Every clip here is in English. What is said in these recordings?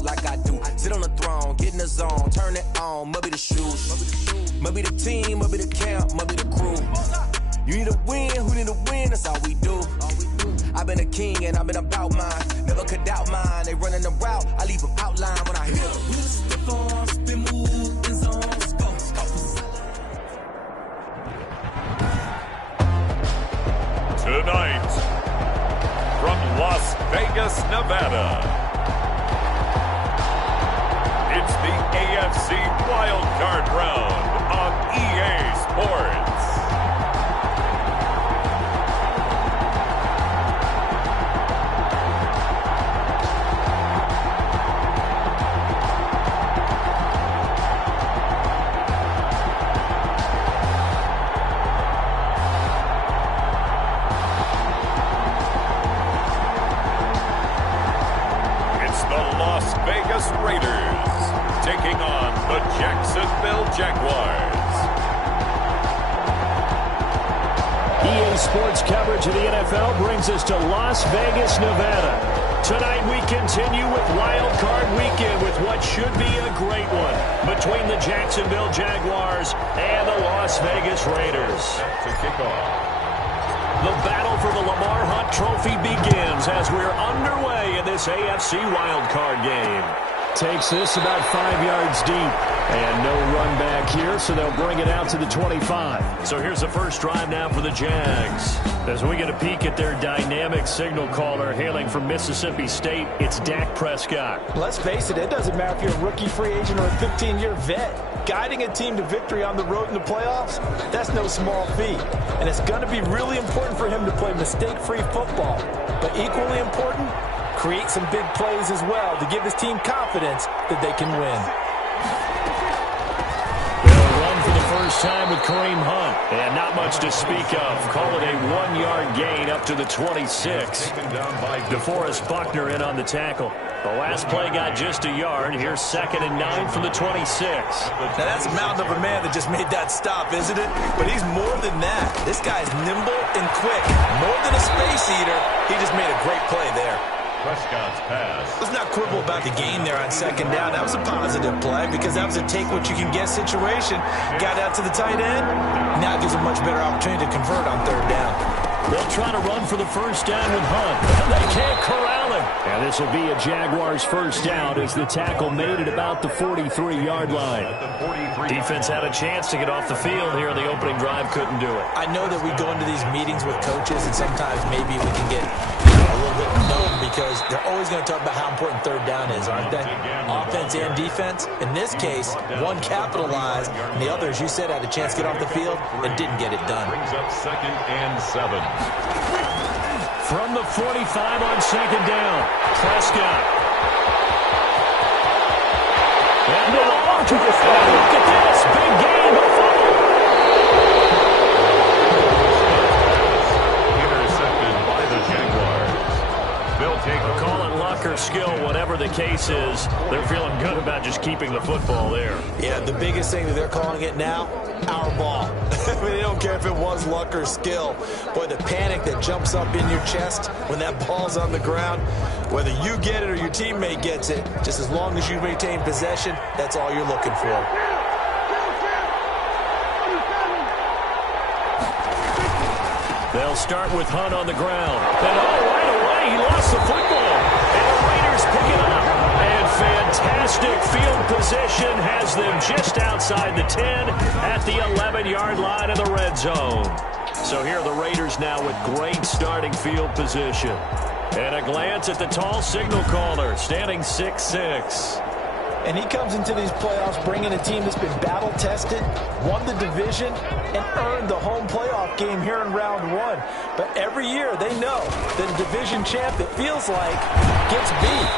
ball like I do. Sit on the throne, get in the zone, turn it on. Must be the shoes, must be the team, must be the camp, must be the crew. You need a win, who need a win? That's all we do. I've been a king and I've been about mine. Never could doubt mine. They running the route, I leave them outline when I hit them. Stiff on, spin move, in zone, let's go. Tonight, from Las Vegas, Nevada, it's the AFC Wildcard Round on EA Sports. Raiders taking on the Jacksonville Jaguars. EA Sports coverage of the NFL brings us to Las Vegas, Nevada. Tonight we continue with Wild Card Weekend with what should be a great one between the Jacksonville Jaguars and the Las Vegas Raiders. To kick off. The battle for the Lamar Hunt Trophy begins as we're underway in this AFC wildcard game. Takes this about 5 yards deep. And no run back here, so they'll bring it out to the 25. So here's the first drive now for the Jags. As we get a peek at their dynamic signal caller hailing from Mississippi State, it's Dak Prescott. Let's face it, it doesn't matter if you're a rookie free agent or a 15-year vet. Guiding a team to victory on the road in the playoffs, that's no small feat. And it's going to be really important for him to play mistake-free football. But equally important, create some big plays as well to give his team confidence that they can win. They'll run for the first time with Kareem Hunt. And not much to speak of. Call it a 1-yard gain up to the 26. DeForest Buckner in on the tackle. The last play got just a yard. Here's 2nd and 9 from the 26. Now that's a mountain of a man that just made that stop, isn't it? But he's more than that. This guy's nimble and quick. More than a space eater, he just made a great play there. Prescott's pass. Let's not quibble about the gain there on 2nd down. That was a positive play because that was a take-what-you-can-get situation. Got out to the tight end. Now it gives a much better opportunity to convert on 3rd down. They'll try to run for the first down with Hunt. They can't corral him. And this will be a Jaguars first down as the tackle made it about the 43-yard line. Defense had a chance to get off the field here in the opening drive. Couldn't do it. I know that we go into these meetings with coaches and sometimes maybe we can get a little bit numb because they're always going to talk about how important 3rd down is, aren't they? Offense and defense. In this case, one capitalized, and the other, as you said, had a chance to get off the field and didn't get it done. Brings up 2nd and 7. From the 45 on 2nd down, Prescott. And the long to the field. Look at this, big game. Intercepted by the Jaguars. They'll take a call it luck or skill, whatever the case is. They're feeling good about just keeping the football there. Yeah, the biggest thing that they're calling it now, our ball. I mean, they don't care if it was luck or skill. Boy, the panic that jumps up in your chest when that ball's on the ground, whether you get it or your teammate gets it, just as long as you maintain possession, that's all you're looking for. They'll start with Hunt on the ground. And right away, he lost the football. And the Raiders pick it up. And fantastic field position has them just outside the 10 at the 11-yard line of the red zone. So here are the Raiders now with great starting field position. And a glance at the tall signal caller, standing 6'6". And he comes into these playoffs bringing a team that's been battle-tested, won the division, and earned the home playoff game here in round 1. But every year they know that a division champ, it feels like, gets beat.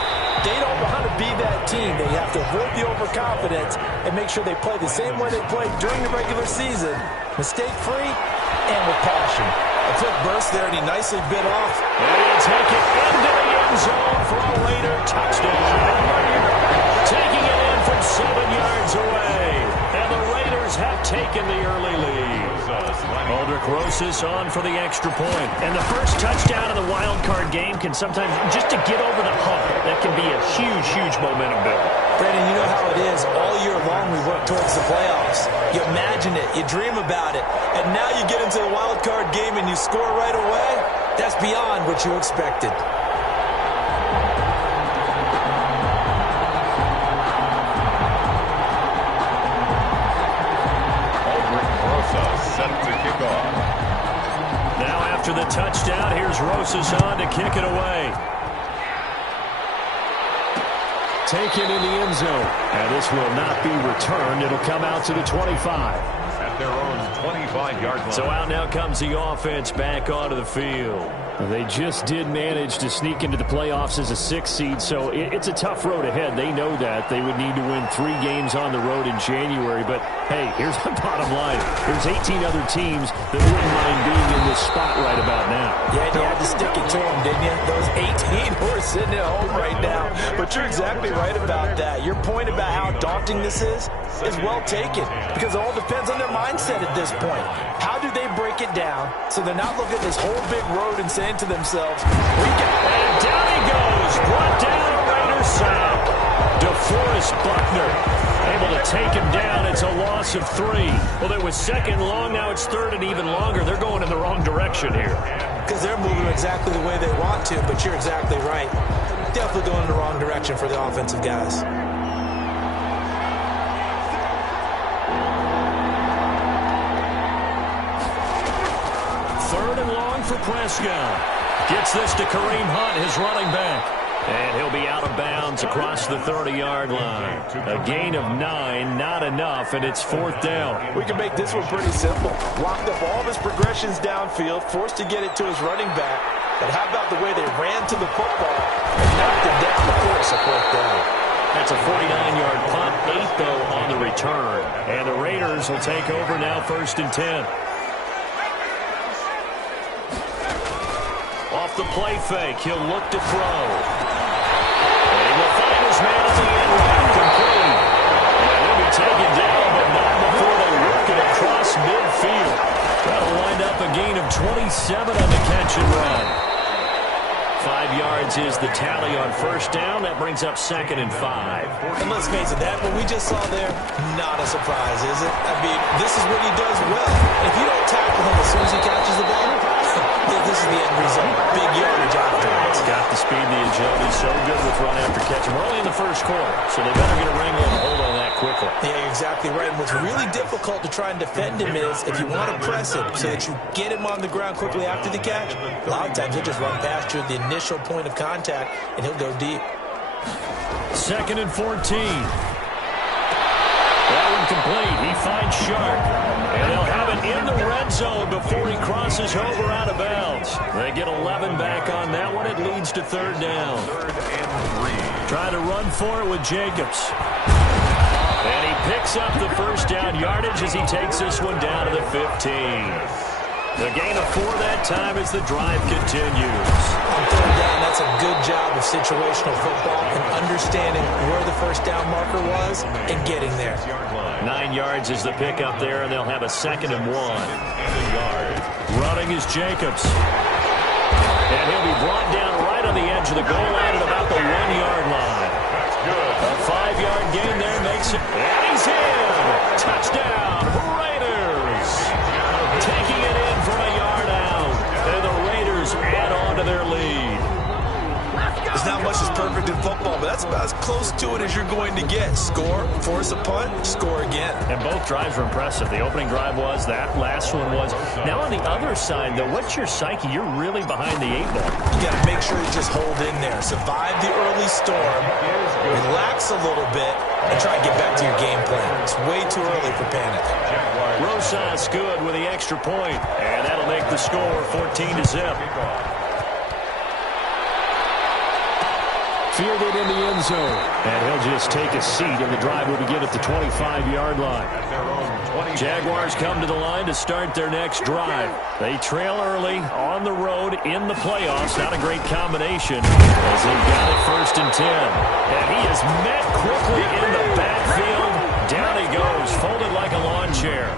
They don't want to be that team. They have to avoid the overconfidence and make sure they play the same way they played during the regular season, mistake-free and with passion. A quick burst there, and he nicely bit off. And he'll take it into the end zone for a Raider touchdown. Taking it in from 7 yards away. And the Raiders have taken the early lead. Cedric Rosas on for the extra point. And the first touchdown of the wild card game can sometimes, just to get over the hump, that can be a huge, huge momentum builder. Brandon, you know how it is. All year long we work towards the playoffs. You imagine it. You dream about it. And now you get into the wild card game and you score right away. That's beyond what you expected. Set to kick off. Now after the touchdown, here's Rosas on to kick it away. Taken in the end zone. And this will not be returned. It'll come out to the 25. At their own 25-yard line. So out now comes the offense back onto the field. They just did manage to sneak into the playoffs as a 6th seed, so it's a tough road ahead. They know that. They would need to win 3 games on the road in January. But, hey, here's the bottom line. There's 18 other teams that wouldn't mind being in this spot right about now. Yeah, and you had to stick it to them, didn't you? Those 18 who are sitting at home right now. But you're exactly right about that. Your point about how daunting this is well taken, because it all depends on their mindset at this point. How do they break it down so they're not looking at this whole big road and saying to themselves, we can... And down he goes. Brought down a Raiders sack. DeForest Buckner able to take him down. It's a loss of 3. Well, it was 2nd long. Now it's 3rd and even longer. They're going in the wrong direction here. Because they're moving exactly the way they want to, but you're exactly right. Definitely going in the wrong direction for the offensive guys. For Prescott. Gets this to Kareem Hunt, his running back. And he'll be out of bounds across the 30-yard line. A gain of 9, not enough, and it's 4th down. We can make this one pretty simple. Locked up all of his progressions downfield, forced to get it to his running back. But how about the way they ran to the football and knocked it down to force a 4th down? That's a 49-yard punt, 8 though on the return. And the Raiders will take over now 1st and 10. Off the play fake, he'll look to throw. And he will find his man at the end line, complete. And he'll be taken down, but not before they work it across midfield. That'll wind up a gain of 27 on the catch and run. 5 yards is the tally on 1st down. That brings up 2nd and 5. And let's face it, that what we just saw there, not a surprise, is it? I mean, this is what he does well. If you don't tackle him as soon as he catches the ball, this is the end result. Big yardage afterwards. Got the speed, the agility, so good with run after catch. We're only in the 1st quarter, so they better get a wrangle and hold on that quickly. Yeah, you're exactly right. And what's really difficult to try and defend him is if you want to press him so that you get him on the ground quickly after the catch, a lot of times he'll just run past you at the initial point of contact, and he'll go deep. 2nd and 14. That one complete. He finds Sharp. And they'll have it in the red zone before he crosses over out of bounds. They get 11 back on that one. It leads to 3rd down. 3rd and 3. Trying to run for it with Jacobs. And he picks up the 1st down yardage as he takes this one down to the 15. The gain of 4 that time as the drive continues. On 3rd down, that's a good job of situational football and understanding where the 1st down marker was and getting there. 9 yards is the pickup there, and they'll have a 2nd and 1. Running is Jacobs. And he'll be brought down right on the edge of the goal line at about the 1-yard line. That's good. A 5-yard gain there makes it. And he's in. Touchdown, Raiders. Taking it in from a yard out. And the Raiders add on to their lead. There's not much that's perfect in football, but that's about as close to it as you're going to get. Score, force a punt, score again. And both drives were impressive. The opening drive was, that last one was. Now on the other side, though, what's your psyche? You're really behind the 8 ball. You got to make sure you just hold in there. Survive the early storm, relax a little bit, and try to get back to your game plan. It's way too early for panic. Rosas good with the extra point, and that'll make the score 14-0. Fielded in the end zone. And he'll just take a seat, and the drive will begin at the 25-yard line. Jaguars come to the line to start their next drive. They trail early on the road in the playoffs. Not a great combination as they've got it 1st and 10. And he is met quickly in the backfield. Down he goes, folded like a lawn chair.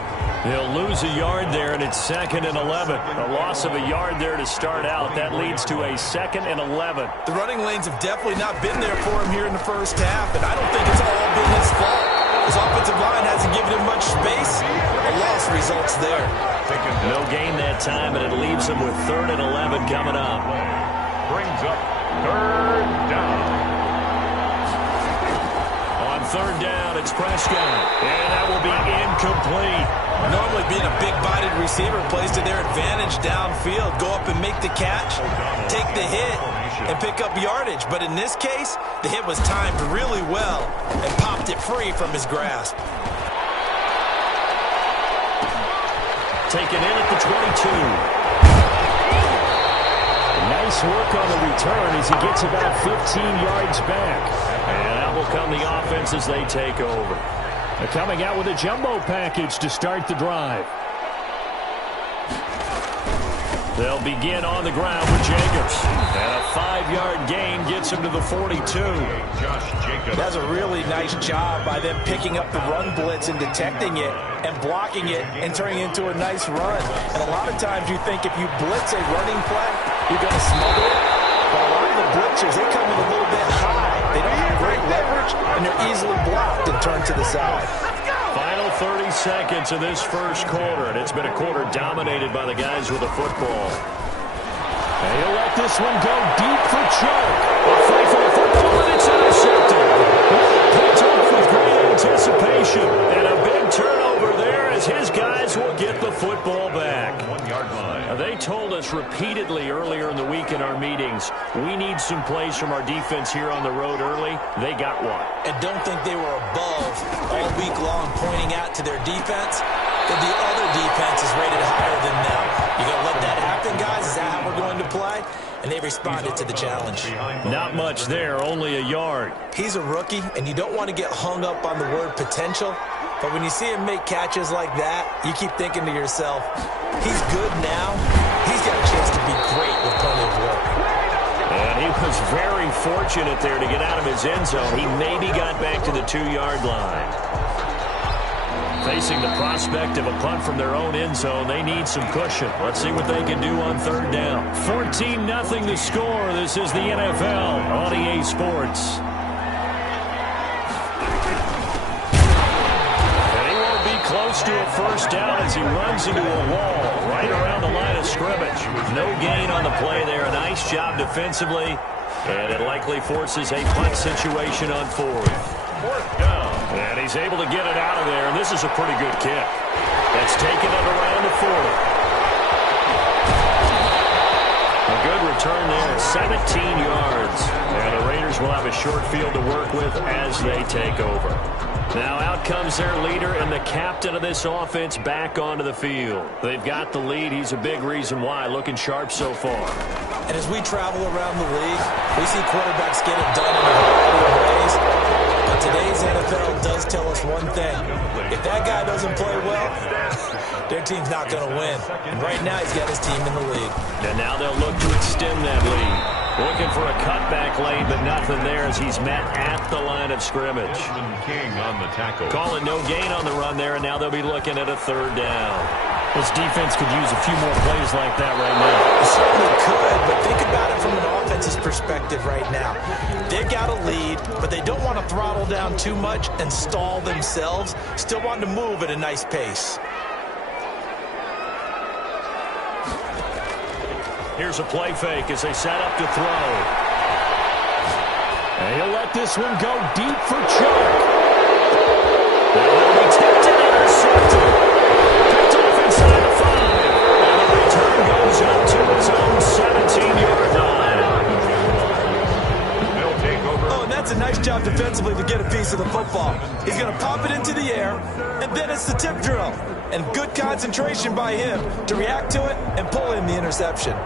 They'll lose a yard there, and it's 2nd and 11. A loss of a yard there to start out. That leads to a 2nd and 11. The running lanes have definitely not been there for him here in the first half, and I don't think it's all been his fault. His offensive line hasn't given him much space. A loss results there. No gain that time, and it leaves him with 3rd and 11 coming up. Brings up 3rd down. On 3rd down, it's Prescott, and that will be incomplete. Normally being a big-bodied receiver plays to their advantage downfield. Go up and make the catch, take the hit, and pick up yardage. But in this case, the hit was timed really well and popped it free from his grasp. Taken in at the 22. Nice work on the return as he gets about 15 yards back. And out will come the offense as they take over. They're coming out with a jumbo package to start the drive. They'll begin on the ground with Jacobs. And a 5-yard gain gets him to the 42. Josh Jacobs. That's a really nice job by them picking up the run blitz and detecting it and blocking it and turning it into a nice run. And a lot of times you think if you blitz a running play, you're going to smother it. But a lot of the blitzers, they come in a little bit high. They don't have great leverage, and they're easily blocked and turned to the side. Final 30 seconds of this first quarter, and it's been a quarter dominated by the guys with the football. And he'll let this one go deep for Chuck. A fight for the football, and it's intercepted. Picked off with great anticipation, and a big turnover there as his guys will get the football back. 1-yard line. Now, they told us repeatedly earlier in the week in our meetings, we need some plays from our defense here on the road early. They got one. And don't think they were above all week long pointing out to their defense that the other defense is rated higher than them. You going to let that happen, guys? Is that how we're going to play? And they responded to the challenge. Not much there, only a yard. He's a rookie, and you don't want to get hung up on the word potential. But when you see him make catches like that, you keep thinking to yourself, he's good now. He's got a chance to be great with plenty of work. And he was very fortunate there to get out of his end zone. He maybe got back to the 2-yard line. Facing the prospect of a punt from their own end zone, they need some cushion. Let's see what they can do on 3rd down. 14-0 the score. This is the NFL on EA Sports. And he won't be close to a first down as he runs into a wall right around the line of scrimmage. No gain on the play there. A nice job defensively. And it likely forces a punt situation on 4th. 4th down. And he's able to get it out of there, and this is a pretty good kick. That's taken it around the 40. A good return there, 17 yards. And the Raiders will have a short field to work with as they take over. Now out comes their leader and the captain of this offense back onto the field. They've got the lead. He's a big reason why, looking sharp so far. And as we travel around the league, we see quarterbacks get it done in a variety of ways. But today's NFL does tell us one thing. If that guy doesn't play well, their team's not going to win. And right now he's got his team in the lead. And now they'll look to extend that lead. Looking for a cutback lane, but nothing there as he's met at the line of scrimmage. King on the tackle. Call it no gain on the run there, and now they'll be looking at a 3rd down. This defense could use a few more plays like that right now. It certainly could, but think about it from an offense's perspective right now. They've got a lead, but they don't want to throttle down too much and stall themselves. Still want to move at a nice pace. Here's a play fake as they set up to throw. And he'll let this one go deep for Chuck. That will be tipped and intercepted. Picked off inside the 5. And the return goes up to his own 17-yard line. They'll take over. Oh, and that's a nice job defensively to get a piece of the football. He's going to pop it into the air, and then it's the tip drill. And good concentration by him to react to it and pull in the interception.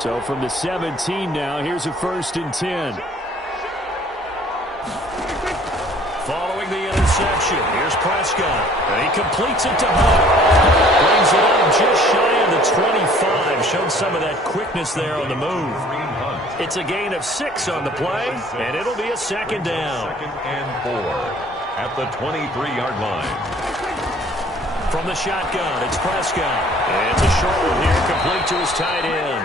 So from the 17 now, here's a 1st and 10. Following the interception, here's Prescott. And he completes it to Hunt. Brings it up just shy of the 25. Showed some of that quickness there on the move. It's a gain of 6 on the play, and it'll be a 2nd down. 2nd and 4 at the 23-yard line. From the shotgun, it's Prescott. It's a short one here, complete to his tight end.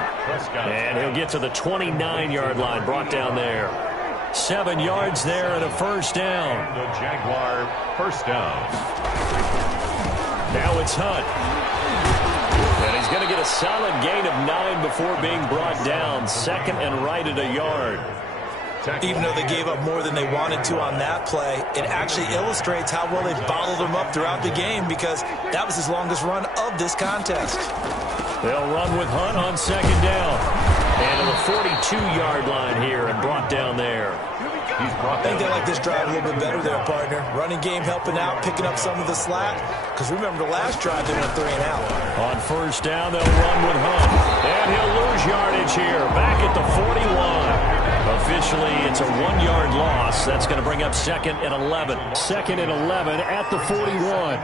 And he'll get to the 29-yard line, brought down there. 7 yards there and a first down. The Jaguar first down. Now it's Hunt. And he's going to get a solid gain of 9 before being brought down. Second and right at a yard. Even though they gave up more than they wanted to on that play, it actually illustrates how well they bottled them up throughout the game, because that was his longest run of this contest. They'll run with Hunt on second down. And to the 42-yard line here and brought down there. I think they like this drive a little bit better there, partner. Running game helping out, picking up some of the slack. Because remember, the last drive they went 3 and out. On first down, they'll run with Hunt. And he'll lose yardage here. Back at the 41. Officially, it's a 1-yard loss. That's going to bring up second and 11. Second and 11 at the 41.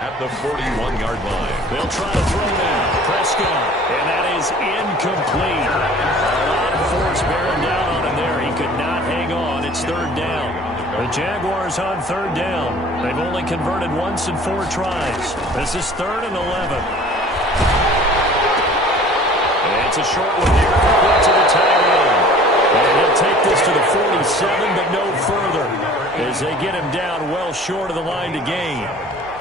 At the 41-yard line. They'll try to throw now. Prescott. And that is incomplete. A lot of force bearing down on him there. He could not hang on. It's third down. The Jaguars on third down. They've only converted once in 4 tries. This is third and 11. And it's a short one here. To the tight end. And he'll take this to the 47, but no further, as they get him down well short of the line to gain.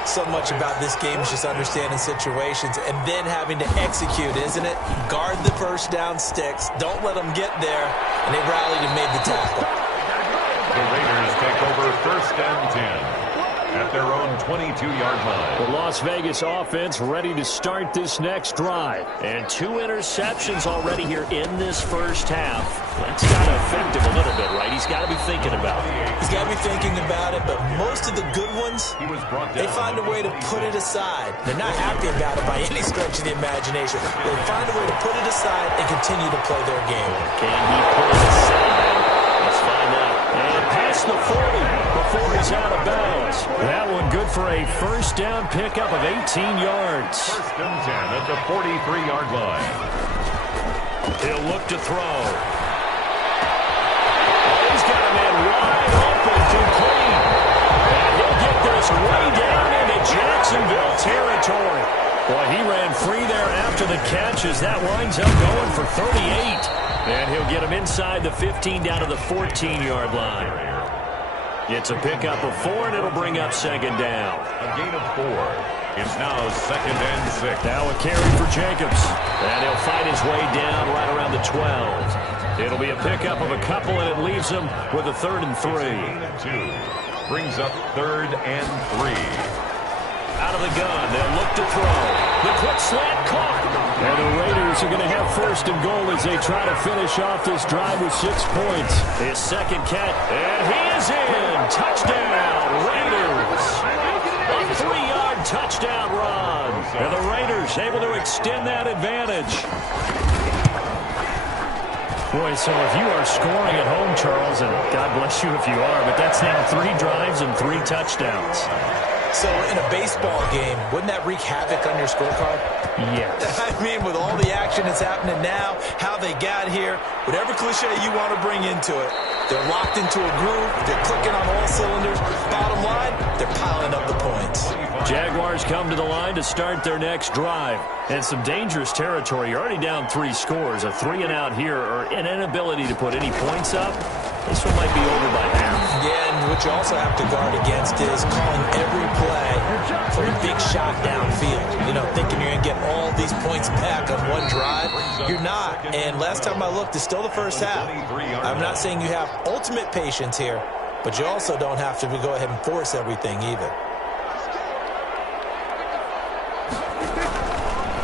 So much about this game is just understanding situations and then having to execute, isn't it? Guard the first down sticks. Don't let them get there. And they rallied and made the tackle. The Raiders take over first and 10 at their own 22-yard line. The Las Vegas offense ready to start this next drive. And 2 interceptions already here in this first half. That's got to affect him a little bit, right? He's got to be thinking about it. He's got to be thinking about it, but most of the good ones, they find a way to put it aside. They're not happy about it by any stretch of the imagination. They find a way to put it aside and continue to play their game. Can he put it aside? Let's find out. And past the 40 before he's out of bounds. That one good for a first down pickup of 18 yards. First and 10 at the 43-yard line. He'll look to throw. He's got a man wide open, complete. And he'll get this way down into Jacksonville territory. Boy, he ran free there after the catch as that winds up going for 38. And he'll get him inside the 15 down to the 14-yard line. It's a pickup of 4, and it'll bring up second down. A gain of 4. It's now second and 6. Now a carry for Jacobs. And he'll fight his way down right around the 12. It'll be a pickup of a couple, and it leaves him with a 3rd and 3. Gain of 2. Brings up 3rd and 3. Out of the gun, they'll look to throw. The quick slant caught. And the Raiders are going to have first and goal as they try to finish off this drive with 6 points. His second catch, and he is in. Touchdown, Raiders. A 3-yard touchdown run. And the Raiders able to extend that advantage. Boy, so if you are scoring at home, Charles, and God bless you if you are, but that's now 3 drives and 3 touchdowns. So in a baseball game, wouldn't that wreak havoc on your scorecard? Yes. I mean, with all the action that's happening now, how they got here, whatever cliche you want to bring into it, they're locked into a groove, they're clicking on all cylinders. Bottom line, they're piling up the points. Jaguars come to the line to start their next drive. And some dangerous territory. You're already down 3 scores. A 3-and-out here, or an inability to put any points up. This one might be over by half. Yeah, and what you also have to guard against is calling every play for a big shot downfield. You know, thinking you're going to get all these points back on one drive. You're not. And last time I looked, it's still the first half. I'm not saying you have ultimate patience here, but you also don't have to go ahead and force everything either.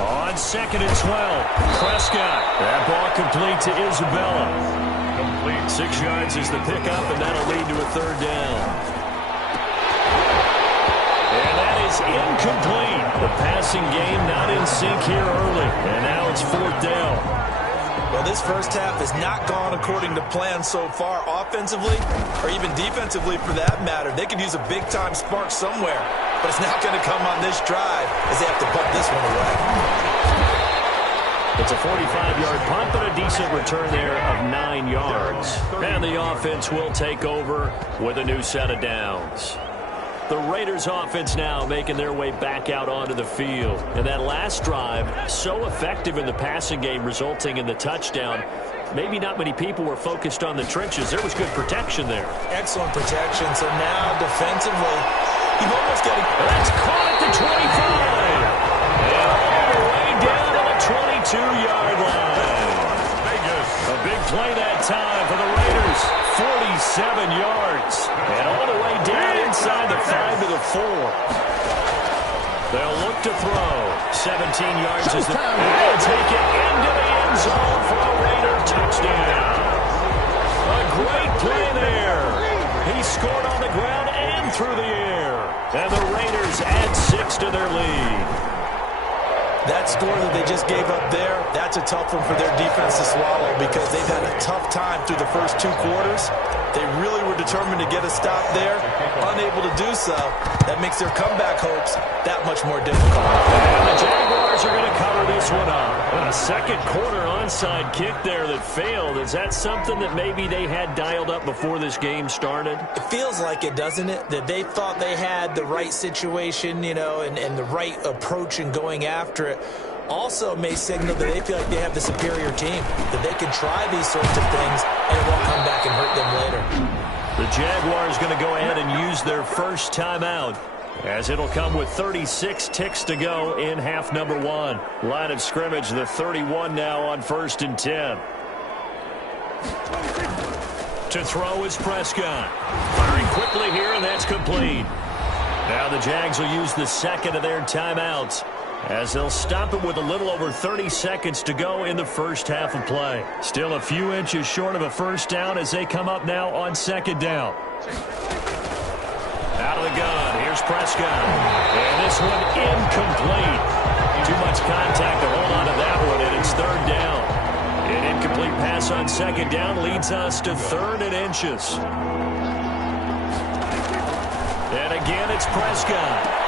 On second and 12, Prescott. That ball complete to Isabella. Complete. 6 yards is the pickup, and that'll lead to a 3rd down. And that is incomplete. The passing game not in sync here early. And now it's 4th down. Well, this first half has not gone according to plan so far offensively, or even defensively for that matter. They could use a big-time spark somewhere, but it's not going to come on this drive as they have to punt this one away. It's a 45-yard punt, but a decent return there of 9 yards. And the offense will take over with a new set of downs. The Raiders offense now making their way back out onto the field. And that last drive, so effective in the passing game, resulting in the touchdown. Maybe not many people were focused on the trenches. There was good protection there. Excellent protection. So now defensively, you've almost got to... That's caught at the 25. And all the way down to the 22-yard line. Vegas. A big play that time for the Raiders. 47 yards. And all the way down inside the 5 to the 4. They'll look to throw. 17 yards is the... They'll take it into the end zone for a Raider touchdown. A great play there. He scored on the ground and through the air. And the Raiders add 6 to their lead. That score that they just gave up there, that's a tough one for their defense to swallow because they've had a tough time through the first 2 quarters. They really were determined to get a stop there, unable to do so. That makes their comeback hopes that much more difficult. And the Jaguars are going to cover this one up. A second quarter onside kick there that failed. Is that something that maybe they had dialed up before this game started? It feels like it, doesn't it? That they thought they had the right situation, you know, and the right approach in going after it. Also may signal that they feel like they have the superior team, that they can try these sorts of things and it won't come back and hurt them later. The Jaguars going to go ahead and use their first timeout, as it'll come with 36 ticks to go in half number 1. Line of scrimmage, the 31 now on 1st and 10. To throw is Prescott. Firing quickly here, and that's complete. Now the Jags will use the second of their timeouts, as they'll stop it with a little over 30 seconds to go in the first half of play. Still a few inches short of a first down as they come up now on 2nd down. Out of the gun, here's Prescott. And this one incomplete. Too much contact to hold on to that one, and it's 3rd down. An incomplete pass on 2nd down leads us to 3rd and inches. And again, it's Prescott.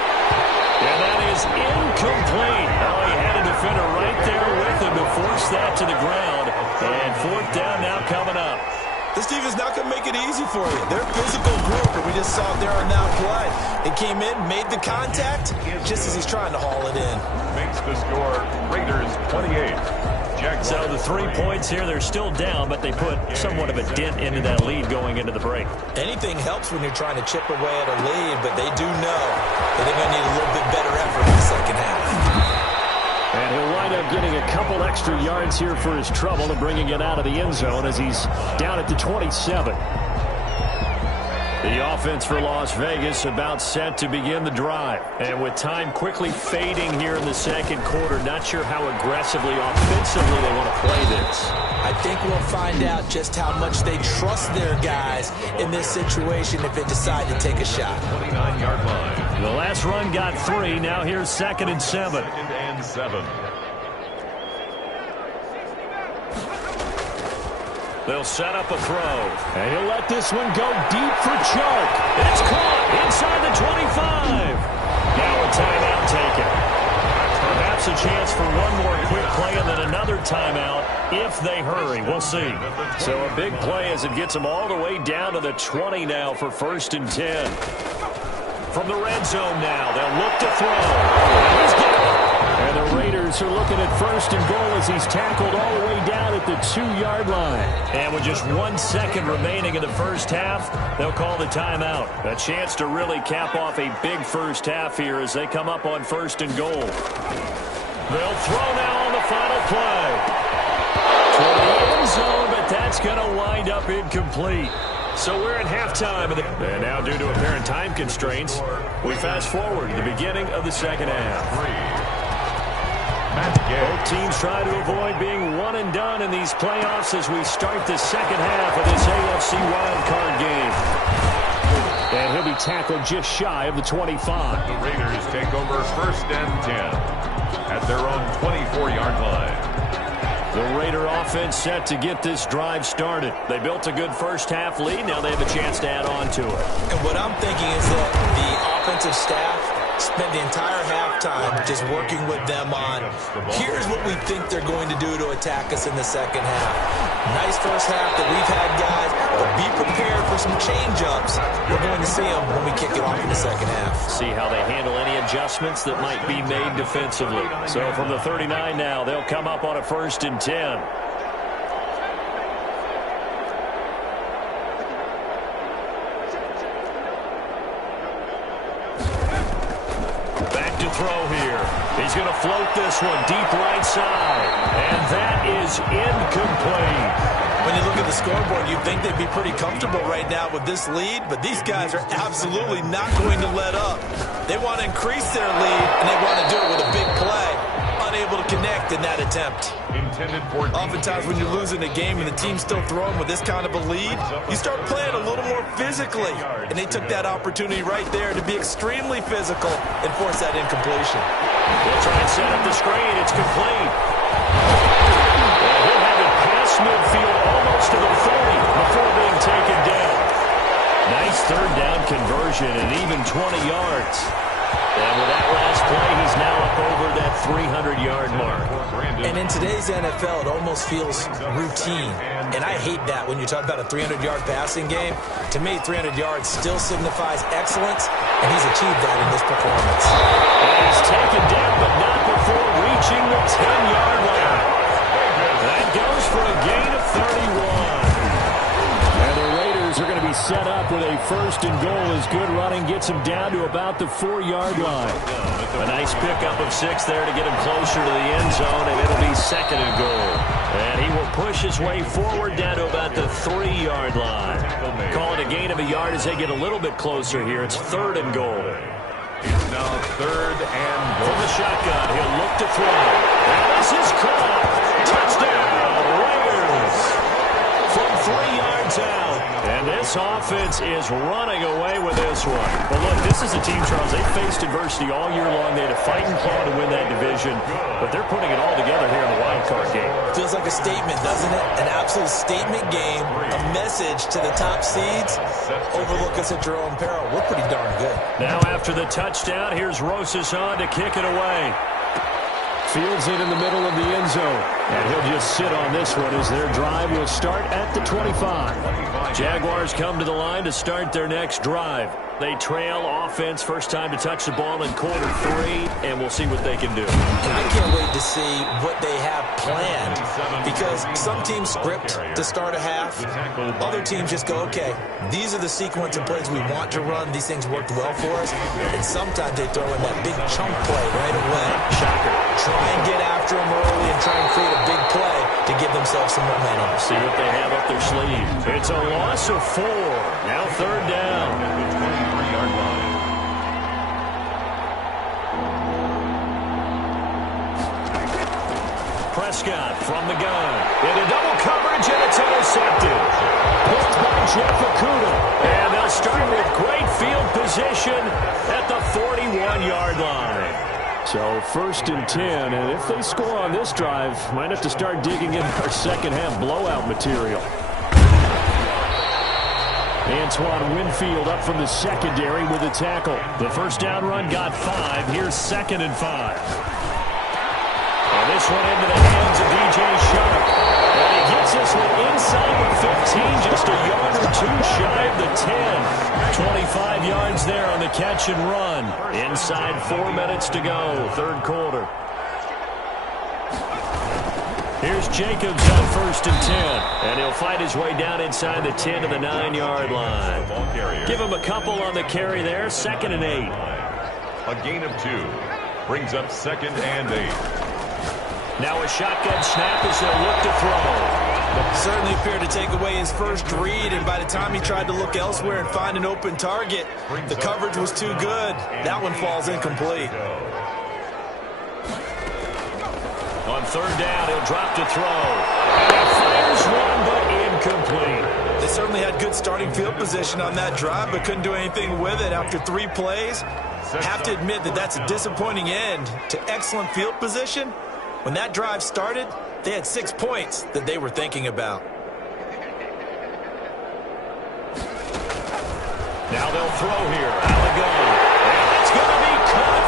And that is incomplete. Oh, he had a defender right there with him to force that to the ground. And 4th down now coming up. This defense not going to make it easy for you. They're a physical group, and we just saw it there on that play. It came in, made the contact, just as he's trying to haul it in. Makes the score Raiders 28. Jags. So the 3 points here, they're still down, but they put somewhat of a dent into that lead going into the break. Anything helps when you're trying to chip away at a lead, but they do know that they're going to need a little bit better effort in the second half. And he'll wind up getting a couple extra yards here for his trouble and bringing it out of the end zone as he's down at the 27. The offense for Las Vegas about set to begin the drive. And with time quickly fading here in the second quarter, not sure how aggressively, offensively they want to play this. I think we'll find out just how much they trust their guys in this situation if they decide to take a shot. 29-yard line. The last run got 3. Now here's 2nd and 7. 2nd and 7. They'll set up a throw. And he'll let this one go deep for Chark. It's caught inside the 25. Now a timeout taken. Perhaps a chance for one more quick play and then another timeout if they hurry. We'll see. So a big play as it gets them all the way down to the 20 now for 1st and 10. From the red zone now, they'll look to throw. He's got it. And the Raiders are looking at 1st and goal as he's tackled all the way down at the 2-yard line. And with just 1 second remaining in the first half, they'll call the timeout. A chance to really cap off a big first half here as they come up on 1st and goal. They'll throw now on the final play. Toward the end zone, but that's going to wind up incomplete. So we're at halftime. And now due to apparent time constraints, we fast forward to the beginning of the second half. Both teams try to avoid being one and done in these playoffs as we start the second half of this AFC wildcard game. And he'll be tackled just shy of the 25. The Raiders take over 1st and 10 at their own 24-yard line. The Raider offense set to get this drive started. They built a good first half lead. Now they have a chance to add on to it. And what I'm thinking is that the offensive staff spent the entire halftime just working with them on, here's what we think they're going to do to attack us in the second half. Nice first half that we've had, guys, but be prepared for some change-ups. We're going to see them when we kick it off in the second half. See how they handle any adjustments that might be made defensively. So from the 39 now, they'll come up on a 1st and 10. Throw here. He's going to float this one deep right side. And that is incomplete. When you look at the scoreboard, you'd think they'd be pretty comfortable right now with this lead, but these guys are absolutely not going to let up. They want to increase their lead, and they want to do it with a big play. Unable to connect in that attempt. Oftentimes when you're losing a game and the team's still throwing with this kind of a lead, you start playing a little more physically. And they took that opportunity right there to be extremely physical and force that incompletion. They'll try and set up the screen. It's complete. Well, he'll have it past midfield almost to the 40 before being taken down. Nice third down conversion and even 20 yards. And with that last play, he's now up over that 300-yard mark. And in today's NFL, it almost feels routine. And I hate that when you talk about a 300-yard passing game. To me, 300 yards still signifies excellence, and he's achieved that in this performance. And he's taken down, but not before reaching the 10-yard line. That goes for a gain of 31. And the Raiders are going to be set up with a 1st and goal as good running gets him down to about the 4-yard line. A nice pickup of 6 there to get him closer to the end zone, and it'll be 2nd and goal. And he will push his way forward down to about the 3-yard line. Call it a gain of a yard as they get a little bit closer here. It's 3rd and goal. It's now 3rd and goal. From the shotgun, he'll look to throw. And this is caught. Touchdown, Raiders. From 3 yards out. And this offense is running away with this one. Well, look, this is a team, Charles, they faced adversity all year long. They had to fight and claw to win that division, but they're putting it all together here in the wild card game. Feels like a statement, doesn't it? An absolute statement game, a message to the top seeds. Overlook us at your own peril. We're pretty darn good. Now after the touchdown, here's Rosas on to kick it away. Fields it in the middle of the end zone. And he'll just sit on this one as their drive will start at the 25. Jaguars come to the line to start their next drive. They trail offense, first time to touch the ball in quarter 3, and we'll see what they can do. And I can't wait to see what they have planned, because some teams script to start a half. Other teams just go, okay, these are the sequence of plays we want to run. These things worked well for us. And sometimes they throw in that big chunk play right away. Shocker. Try and get after them early and try and create a big play to give themselves some momentum. See what they have up their sleeve. It's a loss of 4. Now 3rd down. Prescott from the gun. Into double coverage, and it's intercepted. Picked by Jeff Okudah. And they'll start with great field position at the 41-yard line. So 1st and 10, and if they score on this drive, might have to start digging in our second half blowout material. Antoine Winfield up from the secondary with a tackle. The first down run got 5. Here's 2nd and 5. And this one into the hands of DJ Sharp. And he gets this one inside the 15, just a yard or 2 shy of the 10. 25 yards there on the catch and run. Inside 4 minutes to go, 3rd quarter. Here's Jacobs on 1st and 10. And he'll fight his way down inside the 10 to the 9-yard line. Give him a couple on the carry there, 2nd and 8. A gain of 2 brings up 2nd and 8. Now a shotgun snap as they'll look to throw. Certainly appeared to take away his first read, and by the time he tried to look elsewhere and find an open target, the coverage was too good. That one falls incomplete. On 3rd down, he'll drop to throw. And fires one, but incomplete. They certainly had good starting field position on that drive, but couldn't do anything with it after 3 plays. Have to admit that that's a disappointing end to excellent field position. When that drive started, they had 6 points that they were thinking about. Now they'll throw here. Out to go. And it's going to be caught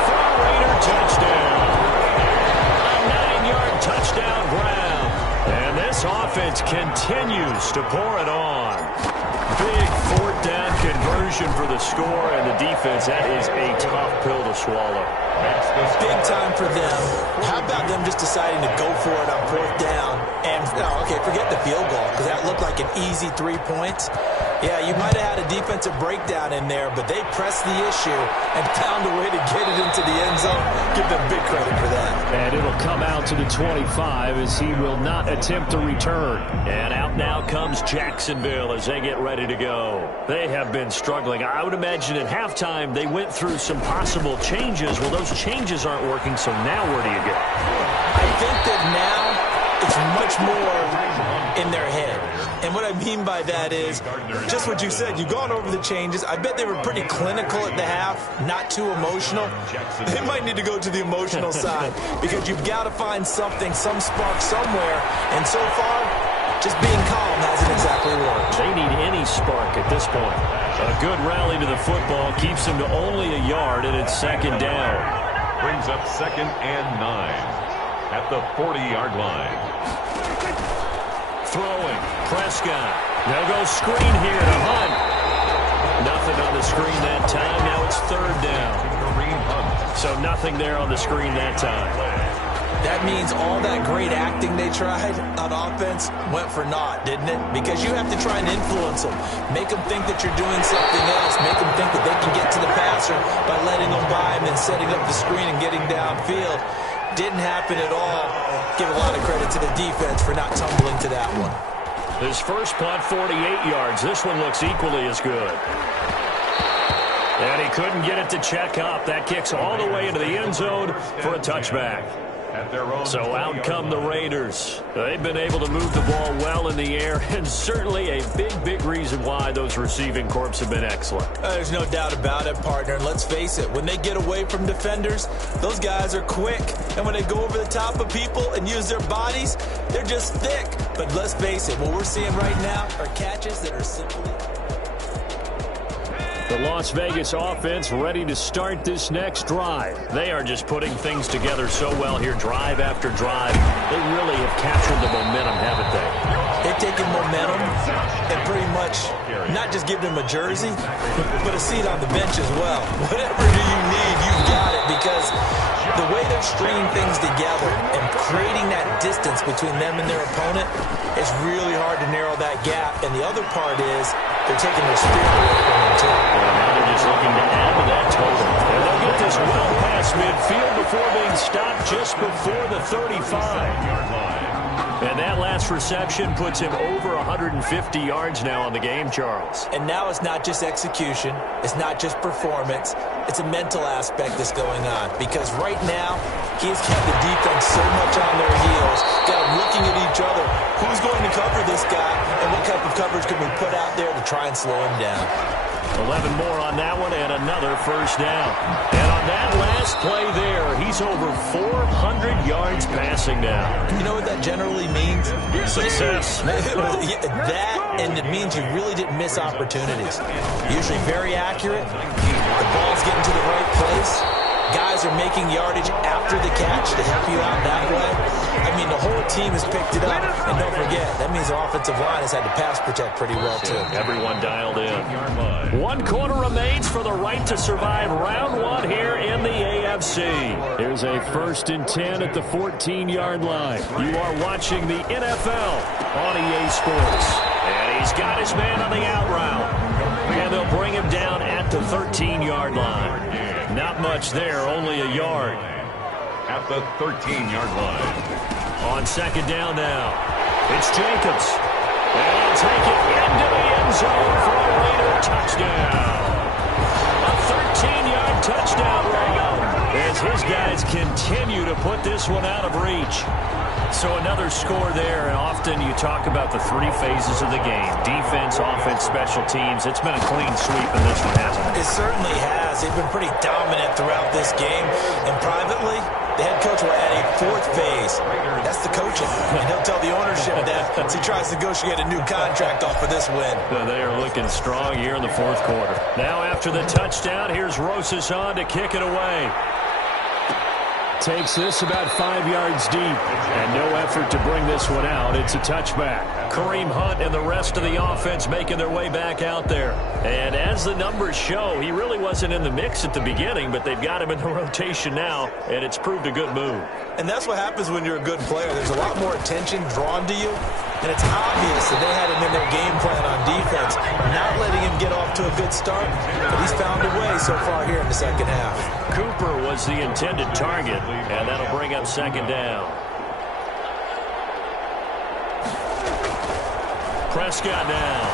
Vegas offense continues to pour it on. Big fourth down conversion for the score, and the defense, that is a tough pill to swallow. Big time for them. How about them just deciding to go for it on fourth down? And, okay, forget the field goal, because that looked like an easy 3 points. Yeah, you might have had a defensive breakdown in there, but they pressed the issue and found a way to get it into the end zone. Give them big credit for that. And it'll come out to the 25 as he will not attempt to return. And out now comes Jacksonville as they get ready to go. They have been struggling. I would imagine at halftime they went through some possible changes. Well, those changes aren't working, so now where do you go? I think that now it's much more in their head. And what I mean by that is just what you said. You've gone over the changes. I bet they were pretty clinical at the half, not too emotional. They might need to go to the emotional side because you've got to find something, some spark somewhere. And so far, just being calm hasn't exactly worked. They need any spark at this point. A good rally to the football keeps them to only a yard, and it's second down. Brings up 2nd and 9 at the 40-yard line. Throwing, Prescott. They'll go screen here to Hunt. Nothing on the screen that time. Now it's third down. So nothing there on the screen that time. That means all that great acting they tried on offense went for naught, didn't it? Because you have to try and influence them. Make them think that you're doing something else. Make them think that they can get to the passer by letting them by him and setting up the screen and getting downfield. Didn't happen at all. Give a lot of credit to the defense for not tumbling to that one. His first punt, 48 yards. This one looks equally as good. And he couldn't get it to check up. That kicks all the way into the end zone for a touchback. So out come the Raiders. They've been able to move the ball well in the air, and certainly a big reason why those receiving corps have been excellent. There's no doubt about it, partner. And let's face it, when they get away from defenders, those guys are quick. And when they go over the top of people and use their bodies, they're just thick. But let's face it, what we're seeing right now are catches that are simply... The Las Vegas offense ready to start this next drive. They are just putting things together so well here, drive after drive. They really have captured the momentum, haven't they? They've taken momentum and pretty much not just give them a jersey, but a seat on the bench as well. Whatever do you need, you've got it, because the way they're stringing things together and creating that distance between them and their opponent, it's really hard to narrow that gap. And the other part is they're taking their spirit away from them, too. Now they're just looking to add to that total. And they'll get this well past midfield before being stopped just before the 35-yard line. And that last reception puts him over 150 yards now on the game, Charles. And now it's not just execution. It's not just performance. It's a mental aspect that's going on. Because right now, he's kept the defense so much on their heels, got them looking at each other. Who's going to cover this guy, and what type of coverage can we put out there to try and slow him down? 11 more on that one, and another first down. And on that last play there, he's over 400 yards passing now. You know what that generally means? Success. That, and it means you really didn't miss opportunities. Usually very accurate. The ball's getting to the right place. Guys are making yardage after the catch to help you out that way. I mean, the whole team has picked it up. And don't forget, that means the offensive line has had to pass protect pretty well, too. Everyone dialed in. 1 quarter remains for the right to survive round 1 here in the AFC. Here's a 1st and 10 at the 14-yard line. You are watching the NFL on EA Sports. And he's got his man on the out route. And they'll bring him down at the 13-yard line. Not much there, only a yard. At the 13-yard line. On second down now, it's Jacobs. And he'll take it into the end zone for a Raider touchdown. A 13-yard touchdown run as his guys continue to put this one out of reach. So another score there, and often you talk about the 3 phases of the game. Defense, offense, special teams. It's been a clean sweep in this one, hasn't it? It certainly has. They've been pretty dominant throughout this game. And privately, the head coach will add a 4th phase. That's the coaching. And he'll tell the ownership that as he tries to negotiate a new contract off of this win. They are looking strong here in the 4th quarter. Now after the touchdown, here's Rosas on to kick it away. Takes this about 5 yards deep. And no effort to bring this one out. It's a touchback. Kareem Hunt and the rest of the offense making their way back out there. And as the numbers show, he really wasn't in the mix at the beginning, but they've got him in the rotation now, and it's proved a good move. And that's what happens when you're a good player. There's a lot more attention drawn to you, and it's obvious that they had him in their game plan on defense, not letting him get off to a good start, but he's found a way so far here in the second half. Cooper was the intended target, and that'll bring up second down. Prescott now.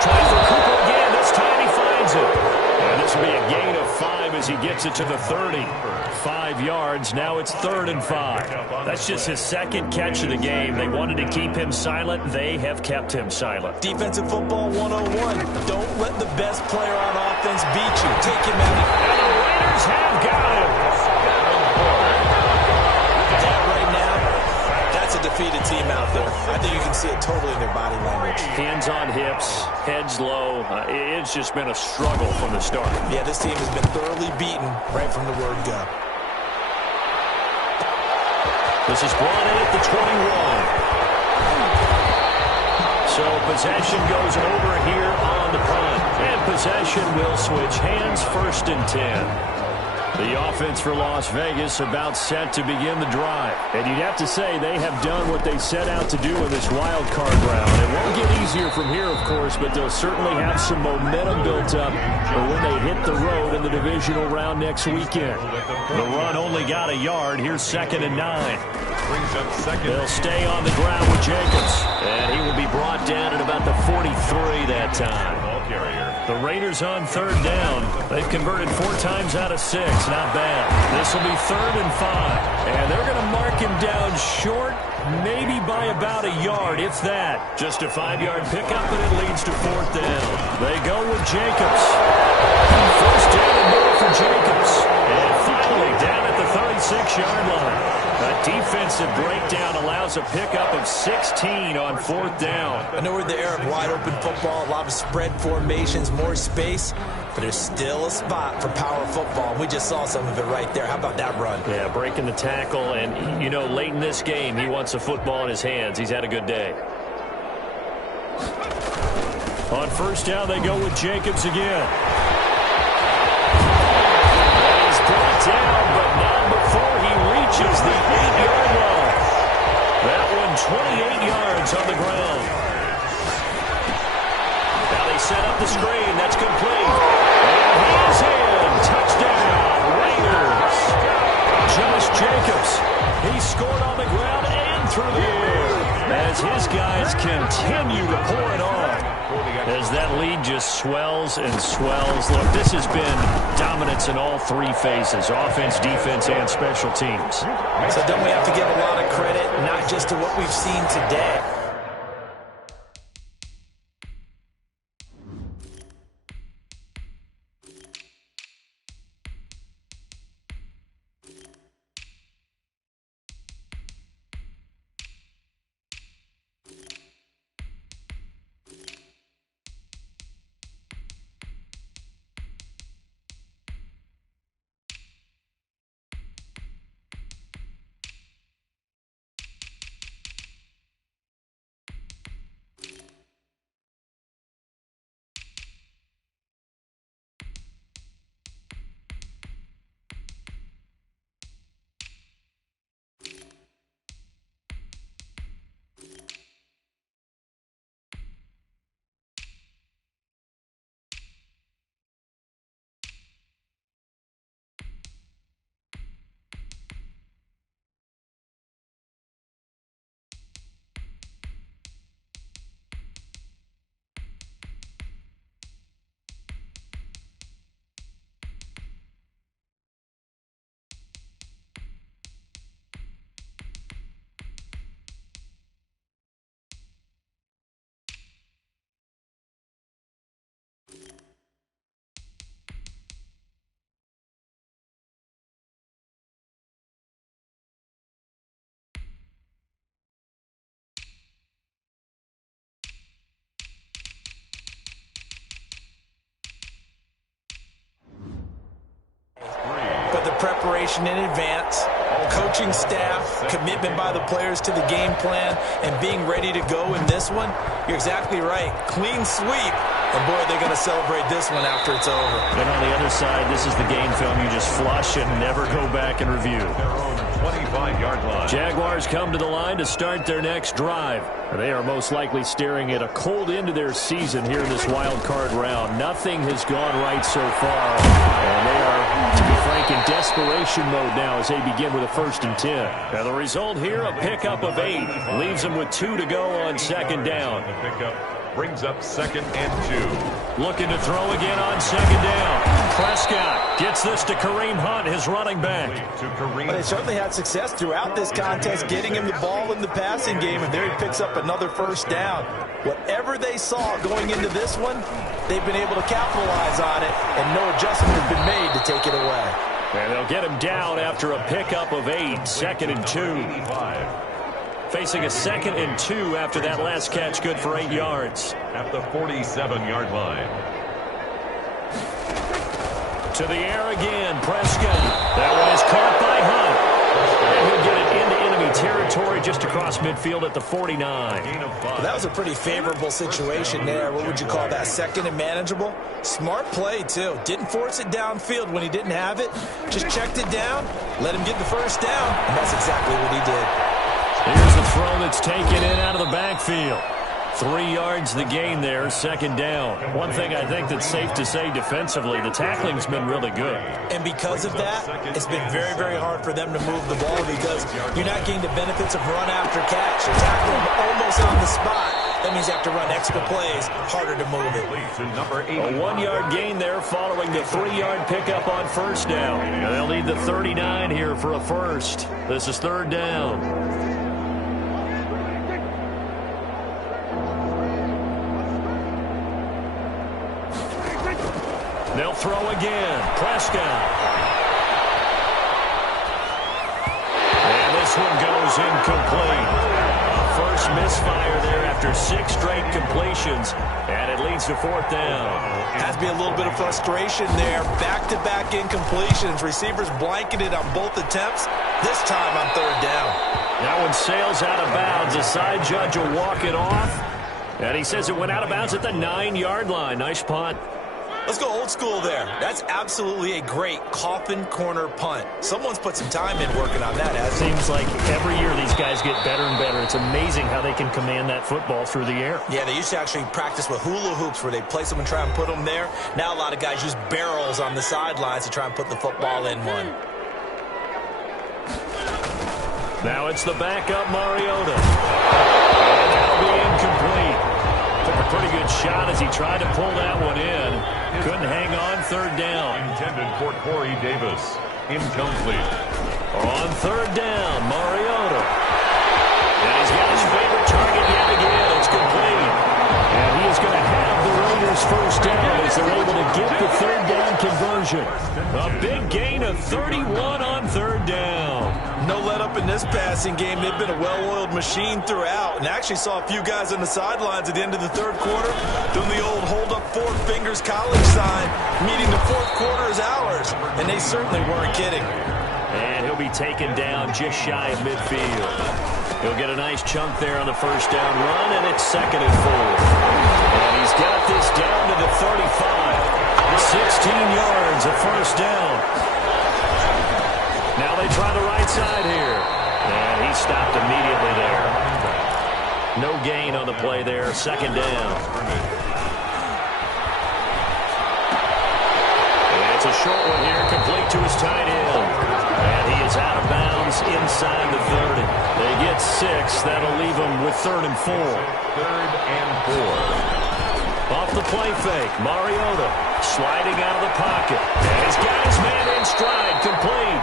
Trying for Cooper again. This time he finds it. And this will be a gain of 5 as he gets it to the 30. 5 yards. Now it's 3rd and 5. That's just his second catch of the game. They wanted to keep him silent. They have kept him silent. Defensive football 101. Don't let the best player on offense beat you. Take him out. And the Raiders have got him. That right now, that's a defeated team out there. I think you can see it totally in their body language. Hands on hips, heads low. It's just been a struggle from the start. Yeah, this team has been thoroughly beaten right from the word go. This is brought in at the 21. So possession goes over here on the punt. And possession will switch hands, 1st and 10. The offense for Las Vegas about set to begin the drive. And you'd have to say they have done what they set out to do in this wild card round. It won't get easier from here, of course, but they'll certainly have some momentum built up for when they hit the road in the divisional round next weekend. The run only got a yard. Here's 2nd and 9. They'll stay on the ground with Jacobs. And he will be brought down at about the 43 that time. The Raiders on 3rd down. They've converted 4 times out of 6. Not bad. This will be 3rd and 5. And they're going to mark him down short, maybe by about a yard, if that. Just a 5-yard pickup, and it leads to 4th down. They go with Jacobs. 1st down and more for Jacobs. And finally down at the 36-yard line. A defensive breakdown allows a pickup of 16 on 4th down. I know we're in the era of wide-open football, a lot of spread formations, more space, but there's still a spot for power football. We just saw some of it right there. How about that run? Yeah, breaking the tackle, and, you know, late in this game, he wants the football in his hands. He's had a good day. On 1st down, they go with Jacobs again. He's brought down, but not before he reaches the 8-yard line. That one 28 yards on the ground. Now they set up the screen. That's complete. And he's in. Touchdown, Raiders. Josh Jacobs. He scored on the ground and through the air as his guys continue to pour it on. As that lead just swells and swells. Look, this has been dominance in all 3 phases, offense, defense, and special teams. So don't we have to give a lot of credit, not just to what we've seen today, preparation in advance, coaching staff, commitment by the players to the game plan, and being ready to go in this one, you're exactly right. Clean sweep. And, boy, they're going to celebrate this one after it's over. And on the other side, this is the game film you just flush and never go back and review. Their own 25-yard line. Jaguars come to the line to start their next drive. They are most likely staring at a cold end to their season here in this wild card round. Nothing has gone right so far. And they are, to be frank, in desperation mode now as they begin with a 1st and 10. Now the result here, a pickup of 8. Leaves them with 2 to go on 2nd down. The pickup brings up 2nd and 2. Looking to throw again on 2nd down. Prescott gets this to Kareem Hunt, his running back. But they certainly had success throughout this contest, getting him the ball in the passing game, and there he picks up another 1st down. Whatever they saw going into this one, they've been able to capitalize on it, and no adjustment has been made to take it away. And they'll get him down after a pickup of 8, 2nd and 2. Facing a 2nd and 2 after that last catch, good for 8 yards. At the 47-yard line. To the air again, Prescott. That one is caught by Hunt. And he'll get it into enemy territory just across midfield at the 49. Well, that was a pretty favorable situation there. What would you call that? 2nd and manageable? Smart play, too. Didn't force it downfield when he didn't have it. Just checked it down, let him get the 1st down, and that's exactly what he did. Here's a throw that's taken in out of the backfield. 3 yards the gain there, 2nd down. One thing I think that's safe to say defensively, the tackling's been really good. And because of that, it's been very, very hard for them to move the ball because you're not getting the benefits of run after catch. You're tackling almost on the spot. That means you have to run extra plays, harder to move it. A 1-yard gain there following the 3-yard pickup on 1st down. And they'll need the 39 here for a 1st. This is 3rd down. They'll throw again. Prescott. And this one goes incomplete. A 1st misfire there after 6 straight completions. And it leads to 4th down. Has to be a little bit of frustration there. Back-to-back incompletions. Receivers blanketed on both attempts. This time on 3rd down. That one sails out of bounds. The side judge will walk it off. And he says it went out of bounds at the 9-yard line. Nice punt. Let's go old school there. That's absolutely a great coffin corner punt. Someone's put some time in working on that, hasn't Seems like every year these guys get better and better. It's amazing how they can command that football through the air. Yeah, they used to actually practice with hula hoops where they place them and try and put them there. Now a lot of guys use barrels on the sidelines to try and put the football in one. Now it's the backup Mariota. And that'll be incomplete. Took a pretty good shot as he tried to pull that one in. Couldn't hang on, 3rd down. Intended for Corey Davis. Incomplete. On 3rd down, Mariota. And he's got his favorite target yet again. It's complete. And he is going to have the Raiders 1st down as they're able to get the 3rd down conversion. A big gain of 31 on 3rd down. No let up in this passing game. They've been a well-oiled machine throughout. And actually saw a few guys on the sidelines at the end of the 3rd quarter doing the old hold up 4 fingers college sign, meaning the 4th quarter is ours. And they certainly weren't kidding. And he'll be taken down just shy of midfield. He'll get a nice chunk there on the 1st down run, and it's 2nd and 4. And he's got this down to the 35. 16 yards, a 1st down. Now they try the right side here. And he stopped immediately there. No gain on the play there. 2nd down. And it's a short one here, complete to his tight end. And he is out of bounds inside the 30. They get 6. That'll leave them with 3rd and 4. 3rd and 4. Off the play fake, Mariota sliding out of the pocket. And he's got his man in stride, complete.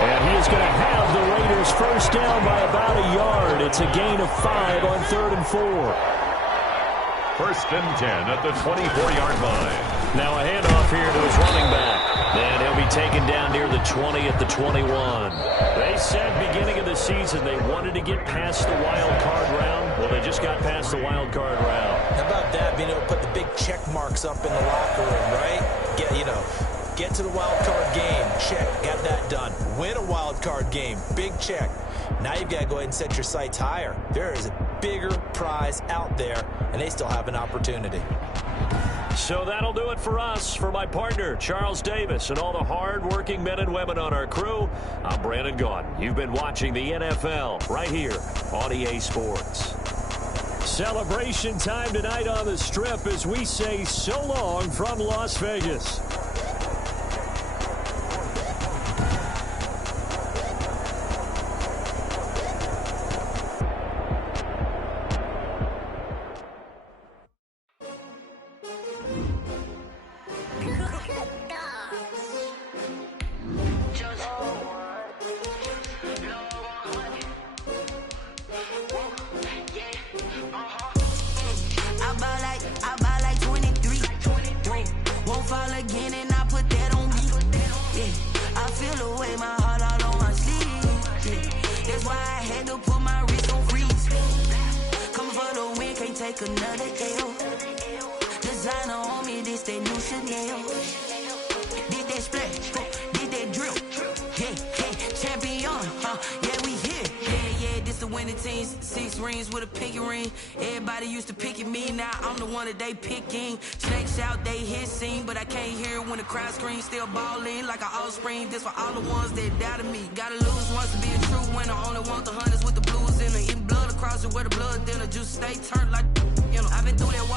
And he is going to have the Raiders 1st down by about a yard. It's a gain of 5 on 3rd and 4. 1st and 10 at the 24-yard line. Now a handoff here to his running back. And he'll be taken down near the 20 at the 21. They said beginning of the season they wanted to get past the wild card round. Well, they just got past the wild card round. How about that, being able to put the big check marks up in the locker room, right? Get to the wild card game. Check. Got that done. Win a wild card game. Big check. Now you've got to go ahead and set your sights higher. There is a bigger prize out there, and they still have an opportunity. So that'll do it for us. For my partner, Charles Davis, and all the hard-working men and women on our crew, I'm Brandon Gaudin. You've been watching the NFL right here on EA Sports. Celebration time tonight on the Strip as we say so long from Las Vegas. Another L. Designer on me, this that new Chanel. Did that splash, did that drill. Yeah, champion, yeah, we here. Yeah, this the winning team. 6 rings with a pinky ring. Everybody used to pick at me, now I'm the one that they picking. Snakes out, they hit scene, but I can't hear when the crowd screams. Still balling like an offspring. This for all the ones that doubted me. Gotta lose once to be a true winner. Only want the hunters with the blues in it. Eating blood across it where the blood dinner. Juice stay turned like, you know, I've been through that.